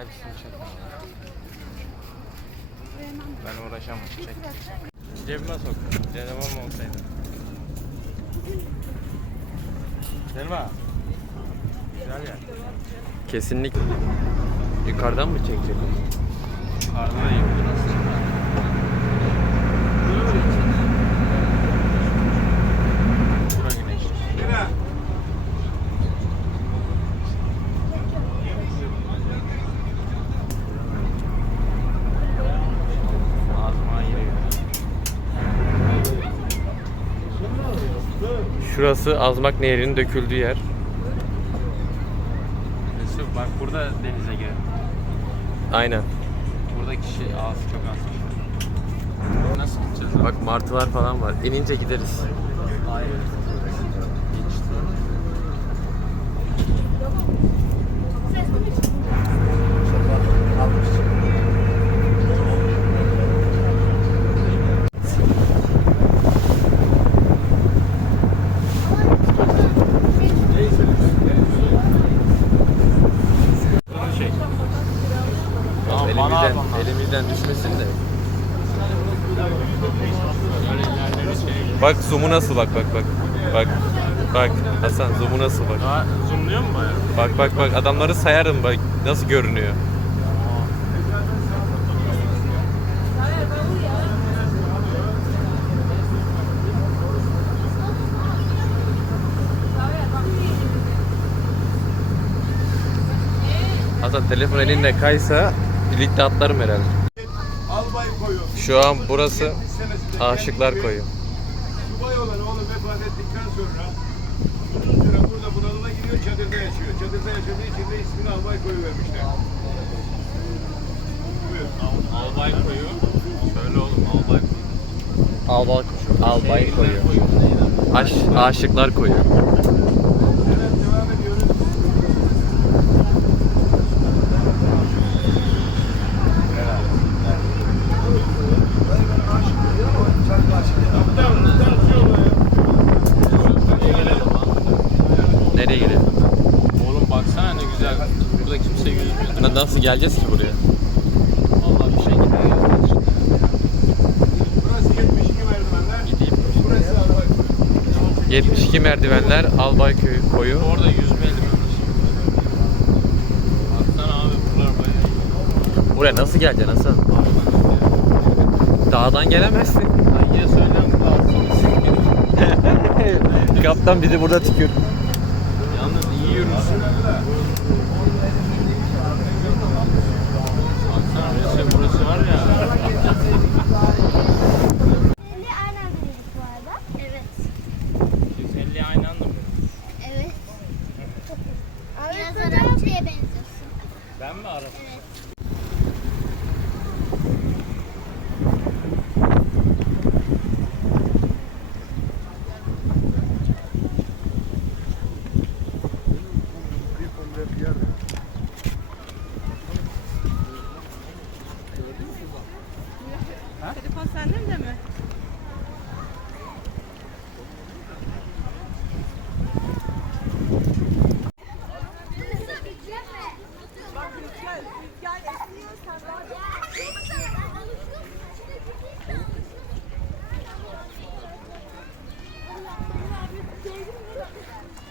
Hepsini çek. Ben uğraşamam. Çek. Cebime sok. Telefon olsaydı. Selma. Güzel ya. Kesinlikle. Yukarıdan mı çekecek? Karnı da yıktın Şurası Azmak Nehri'nin döküldüğü yer. Mesut bak burada denize gir. Aynen. Burada kişi az çok az. Nasıl gideceğiz? Bak martılar falan var. İnince gideriz. Hayır. Düşmesin de. Bak zoom'u nasıl bak bak bak. Bak. Bak Hasan zoom'u nasıl bak. Daha zoomluyor mu bayağı? Bak bak bak adamları sayarım bak nasıl görünüyor. Hasan telefon elinde kaysa birlikte atlarım herhalde. Şu an burası 70 senesinde Aşıklar Koyu. Subay olan oğlu vefat ettikten sonra uzun süre burada bunalıma giriyor, çadırda yaşıyor. Çadırda yaşadığı için de ismini Albay Koyu vermişler. Albay koyu. Söyle oğlum albay koyu. Albay, albay koyu. Aş, aşıklar koyu. Evet, devam ediyoruz. Kaptan, ters yolla ya. Nereye gidelim? Oğlum baksana ne güzel. Burada kimse yüzmüyor. Na- Nasıl geleceğiz ki buraya? Vallahi bir şey gidiyor. Burası 72 merdivenler. Gideyim. Burası Albay Koyu. 72 merdivenler Albay Köyü koyu. Orada yüzmeyeli mi? Baksana abi buralar bayağı. Buraya nasıl geleceksin Hasan? Dağdan gelemezsin. Dayıya söylem lazım. Kaptan bizi burada tükür. Yalnız iyi yürürsün. Ben mi Arap? Evet. Telefon sende mi de mi? Bak rüzgar, rüzgar esiyor sen rahat